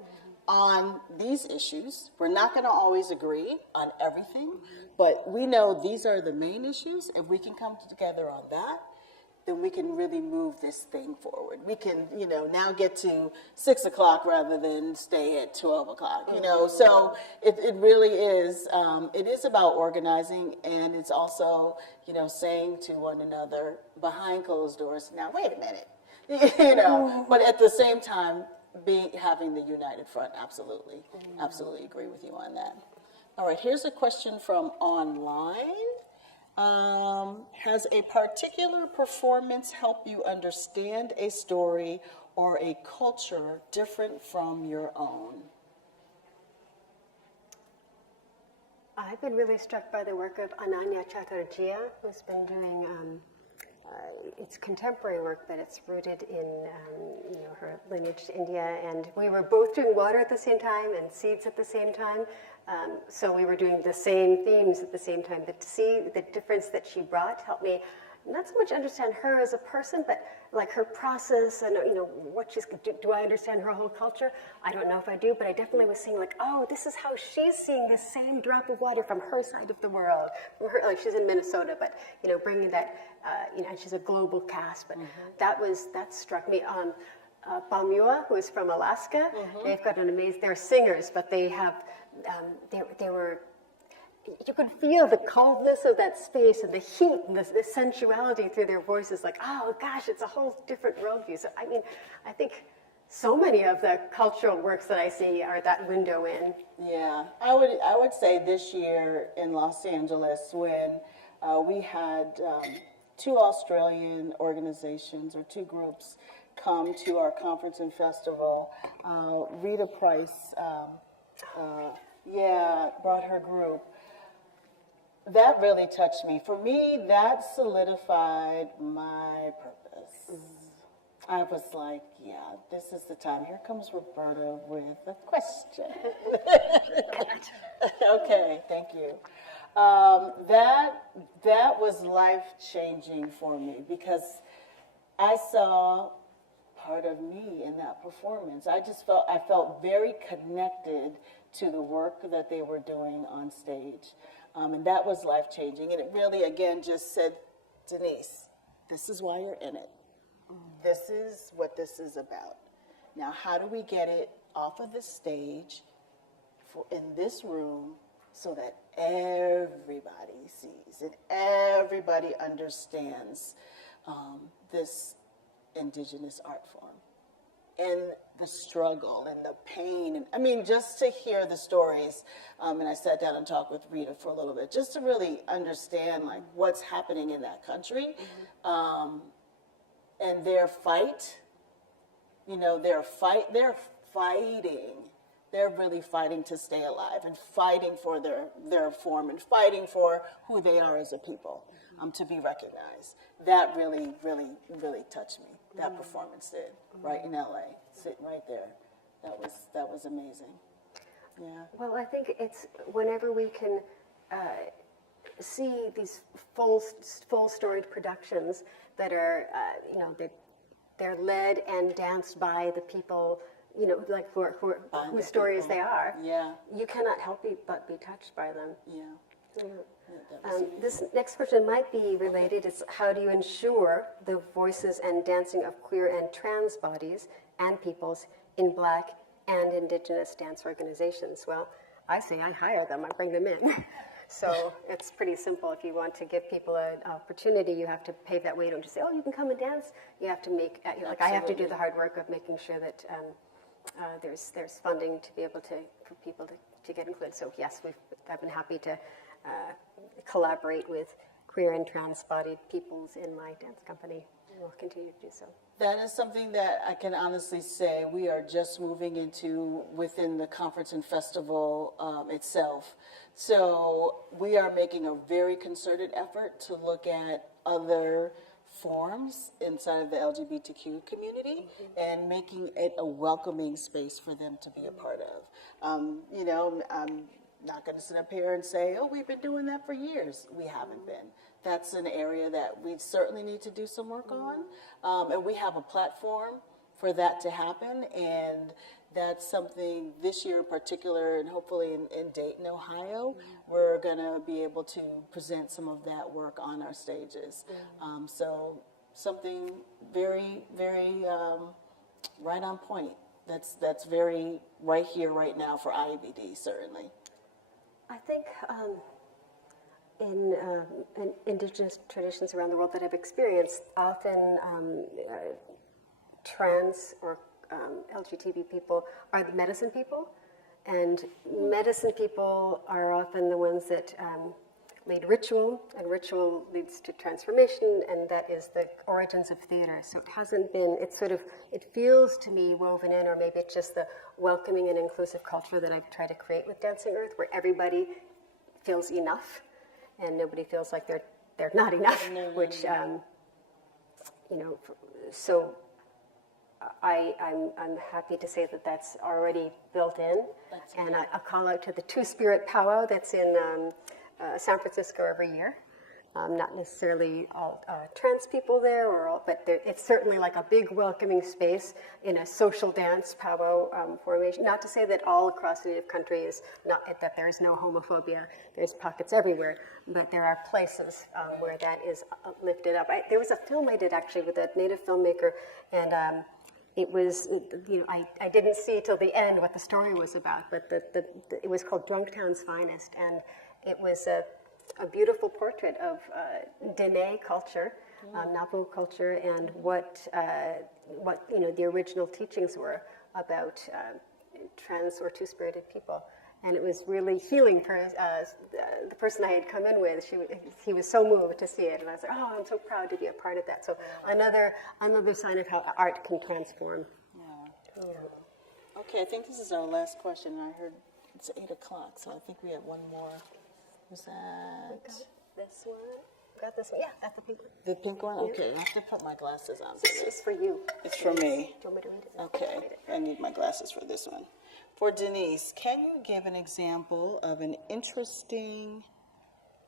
on these issues. We're not going to always agree on everything, but we know these are the main issues. If we can come together on that, then we can really move this thing forward. We can, now get to 6 o'clock rather than stay at 12 o'clock, So it really is, it is about organizing, and it's also, saying to one another behind closed doors, now wait a minute, but at the same time, having the united front, absolutely. Absolutely agree with you on that. All right, here's a question from online. Has a particular performance help you understand a story or a culture different from your own? I've been really struck by the work of Ananya Chatterjee, who's been doing it's contemporary work, but it's rooted in her lineage to India. And we were both doing water at the same time and seeds at the same time. So we were doing the same themes at the same time. But to see the difference that she brought helped me not so much understand her as a person, but like her process and what she's. Do I understand her whole culture? I don't know if I do, but I definitely was seeing like, oh, this is how she's seeing the same drop of water from her side of the world. From her, like she's in Minnesota, but bringing that, and she's a global cast. But that struck me. Palmua, who is from Alaska, they've got an amazing. They're singers, but they have. They were. You could feel the coldness of that space and the heat and the sensuality through their voices. Like, oh gosh, it's a whole different worldview. So I mean, I think so many of the cultural works that I see are that window in. Yeah, I would say this year in Los Angeles when we had two Australian organizations or two groups come to our conference and festival. Rita Price, brought her group. That really touched me. For me, that solidified my purpose. I was like, yeah, this is the time. Here comes Roberta with a question. Okay, thank you. That was life-changing for me because I saw part of me in that performance. I felt very connected to the work that they were doing on stage. And that was life-changing. And it really, again, just said, Denise, this is why you're in it. This is what this is about. Now, how do we get it off of the stage in this room so that everybody sees and everybody understands this Indigenous art form? And the struggle and the pain. And I mean, just to hear the stories, and I sat down and talked with Rita for a little bit, just to really understand like what's happening in that country, and their fight. They're fighting. They're really fighting to stay alive and fighting for their form and fighting for who they are as a people, to be recognized. That really, really, really touched me. That performance did, right in LA, sitting right there. That was amazing. Yeah. Well, I think it's whenever we can see these full storied productions that are, they're led and danced by the people, like whose stories they are. Yeah. You cannot help but be touched by them. Yeah. This next question might be related. It's how do you ensure the voices and dancing of queer and trans bodies and peoples in Black and Indigenous dance organizations? Well, I say I hire them, I bring them in. So it's pretty simple. If you want to give people an opportunity, you have to pave that way. You don't just say, oh, you can come and dance. You have to make, like I have to do the hard work of making sure that there's funding to be able for people to get included. So yes, I've been happy to collaborate with queer and trans-bodied peoples in my dance company, and we'll continue to do so. That is something that I can honestly say we are just moving into within the conference and festival itself. So we are making a very concerted effort to look at other forms inside of the LGBTQ community and making it a welcoming space for them to be a part of. I'm not going to sit up here and say, oh, we've been doing that for years. We haven't been. That's an area that we certainly need to do some work on. And we have a platform for that to happen. And that's something this year in particular, and hopefully in Dayton, Ohio, we're going to be able to present some of that work on our stages. So something very, very right on point. That's very right here, right now for IABD, certainly. I think in Indigenous traditions around the world that I've experienced, often trans or LGBT people are the medicine people, and medicine people are often the ones that lead ritual, and ritual leads to transformation, and that is the origins of theater. So it hasn't been, it feels to me woven in, or maybe it's just the welcoming and inclusive culture that I've tried to create with Dancing Earth, where everybody feels enough, and nobody feels like they're not enough, which, so I'm happy to say that that's already built in. And I call out to the Two-Spirit Powwow that's in San Francisco every year. Not necessarily all trans people there, but it's certainly like a big welcoming space in a social dance powwow formation. Not to say that all across the Native country is not, that there is no homophobia. There's pockets everywhere, but there are places where that is lifted up. There was a film I did actually with a Native filmmaker, and it was, I didn't see till the end what the story was about, but it was called Drunktown's Finest, and it was a beautiful portrait of Dene culture, Napo culture, and what the original teachings were about trans or two-spirited people. And it was really healing for the person I had come in with. He was so moved to see it, and I was like, oh, I'm so proud to be a part of that. So another sign of how art can transform. Yeah. Okay, I think this is our last question. I heard it's 8 o'clock, so I think we have one more. Was that This one? Got this one? Yeah, that's the pink one. the pink one? Okay, I have to put my glasses on. This is for you. It's for me. Do you want me to read it? Okay, I need my glasses for this one. For Denise, can you give an example of an interesting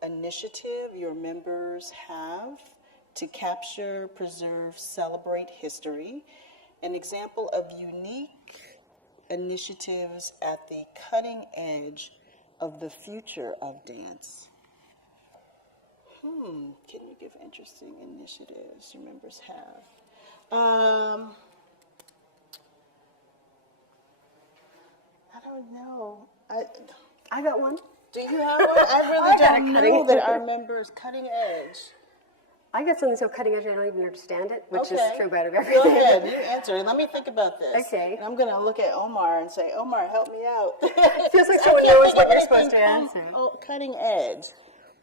initiative your members have to capture, preserve, celebrate history? An example of unique initiatives at the cutting edge of the future of dance. Can you give interesting initiatives your members have? I don't know. I got one. Do you have one? I really don't know that our members cutting edge. I got something so cutting edge I don't even understand it, which is true about Go everything. ahead, you answer. Let me think about this. Okay. And I'm going to look at Omar and say, Omar, help me out. It feels like someone knows what you're supposed to answer. Oh, cutting edge.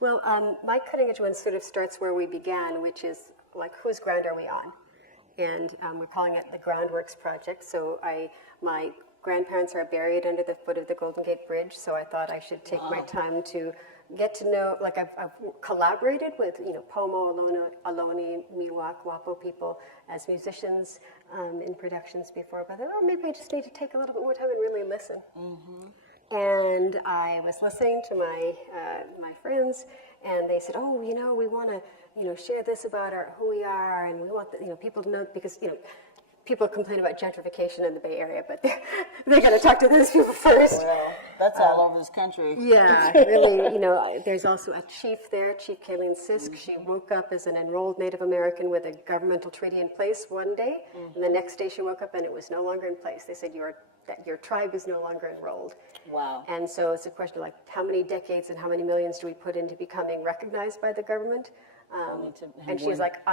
Well, my cutting edge one sort of starts where we began, which is like, whose ground are we on? And we're calling it the Groundworks Project. So my grandparents are buried under the foot of the Golden Gate Bridge, so I thought I should take my time to get to know, like I've collaborated with, Pomo, Ohlone, Miwok, Wapo people as musicians in productions before, but I thought, maybe I just need to take a little bit more time and really listen. And I was listening to my friends, and they said, oh, we want to, share this about who we are, and we want people to know, because, people complain about gentrification in the Bay Area, but they got to talk to those people first. Well, that's all over this country. Yeah, really, there's also a chief there, Chief Kayleen Sisk. She woke up as an enrolled Native American with a governmental treaty in place one day, and the next day she woke up and it was no longer in place. They said that your tribe is no longer enrolled. Wow. And so it's a question of how many decades and how many millions do we put into becoming recognized by the government? And she's like,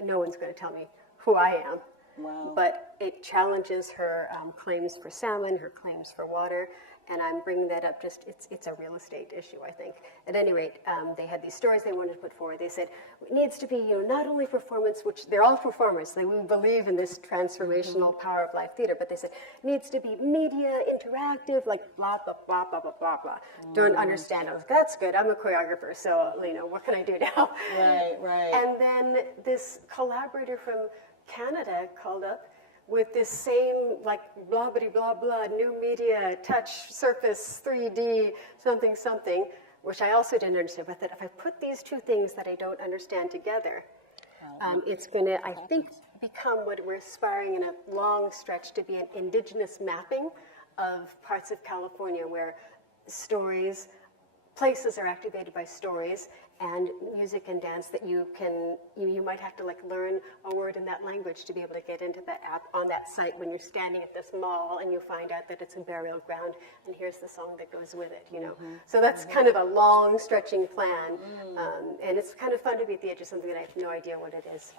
no one's going to tell me who I am. Wow. But it challenges her claims for salmon, her claims for water, and I'm bringing that up it's a real estate issue, I think. At any rate, they had these stories they wanted to put forward. They said, it needs to be, not only performance, which they're all performers, we believe in this transformational power of live theater, but they said, it needs to be media, interactive, like blah, blah, blah, blah, blah, blah, blah. Don't understand. I was like, that's good, I'm a choreographer, so, what can I do now? Right. And then this collaborator from Canada called up with this same blah blah blah blah new media touch surface 3D something, which I also didn't understand. But that if I put these two things that I don't understand together, it's going to, I think, become what we're aspiring in a long stretch to be an indigenous mapping of parts of California where places are activated by stories and music and dance that you might have to learn a word in that language to be able to get into that app on that site when you're standing at this mall and you find out that it's a burial ground and here's the song that goes with it, So that's kind of a long stretching plan, and it's kind of fun to be at the edge of something that I have no idea what it is.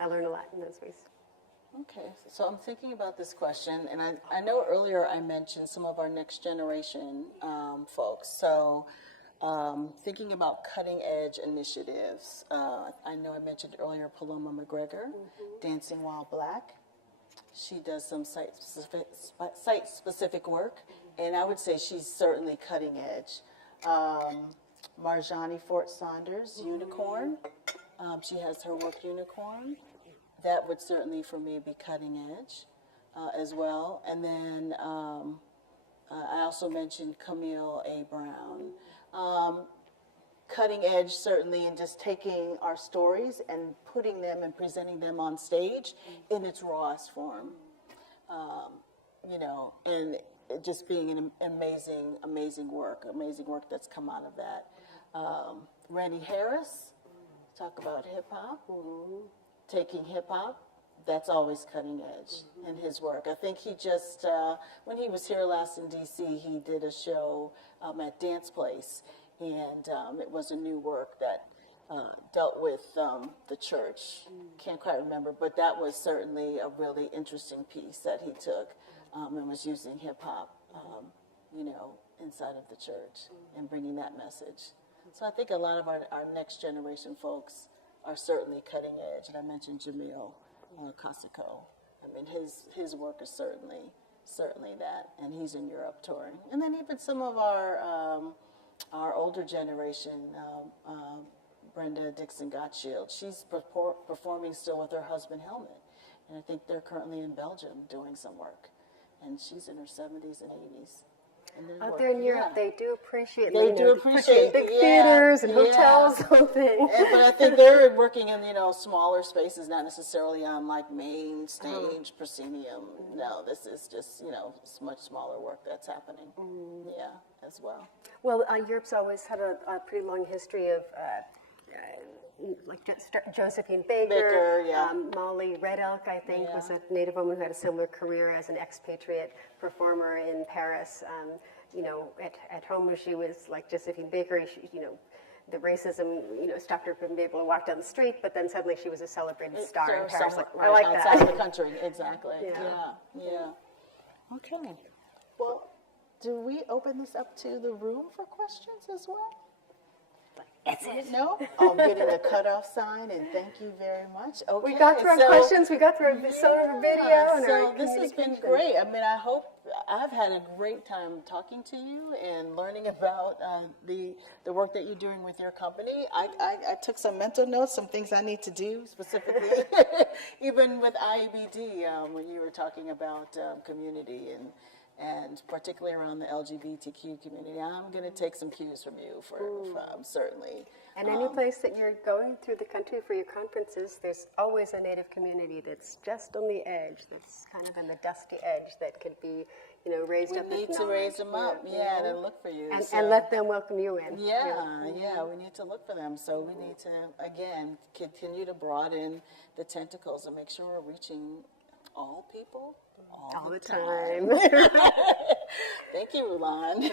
I learn a lot in those ways. Okay, so I'm thinking about this question, and I know earlier I mentioned some of our next generation folks. So thinking about cutting edge initiatives. I know I mentioned earlier Paloma McGregor, Dancing While Black. She does some site-specific work, and I would say she's certainly cutting edge. Marjani Fort Saunders, Unicorn. She has her work Unicorn. That would certainly, for me, be cutting edge as well. And then I also mentioned Camille A. Brown. Cutting edge, certainly, in just taking our stories and putting them and presenting them on stage in its rawest form. You know, and it just being an amazing work that's come out of that. Randy Harris, talk about hip hop, taking hip hop, that's always cutting edge in his work. I think he just, when he was here last in DC, he did a show at Dance Place, and it was a new work that dealt with the church. Can't quite remember, but that was certainly a really interesting piece that he took and was using hip hop, you know, inside of the church and bringing that message. So I think a lot of our next generation folks are certainly cutting edge. And I mentioned Jamil Casico. I mean, his work is certainly that, and he's in Europe touring. And then even some of our older generation, Brenda Dixon Gottschalk, she's performing still with her husband Helmut, and I think they're currently in Belgium doing some work, and she's in her 70s and 80s. Out there in Europe, they do appreciate. They do appreciate big theaters and hotels, whole thing. But I think they're working in smaller spaces, not necessarily on like main stage proscenium. No, this is just much smaller work that's happening. Yeah, as well. Well, Europe's always had a pretty long history of. Like Josephine Baker, Molly Red Elk, I think, was a Native woman who had a similar career as an expatriate performer in Paris. At home where she was like Josephine Baker, the racism, stopped her from being able to walk down the street, but then suddenly she was a celebrated star in Paris. I like that. Outside the country, exactly. Yeah. Okay. Well, do we open this up to the room for questions as well? That's it. No? I'm getting a cutoff sign, and thank you very much. Okay. We got through our questions, we got through our video. And so this has been great. I mean, I hope I've had a great time talking to you and learning about the work that you're doing with your company. I took some mental notes, some things I need to do specifically, even with IABD, when you were talking about community and particularly around the LGBTQ community. I'm going to take some cues from you from certainly. And any place that you're going through the country for your conferences, there's always a Native community that's just on the edge, that's kind of in the dusty edge that could be, raised up. We need to raise them up, to look for you. And let them welcome you in. Yeah, we need to look for them. So we need to, again, continue to broaden the tentacles and make sure we're reaching all people all the time. Thank you, Rulan.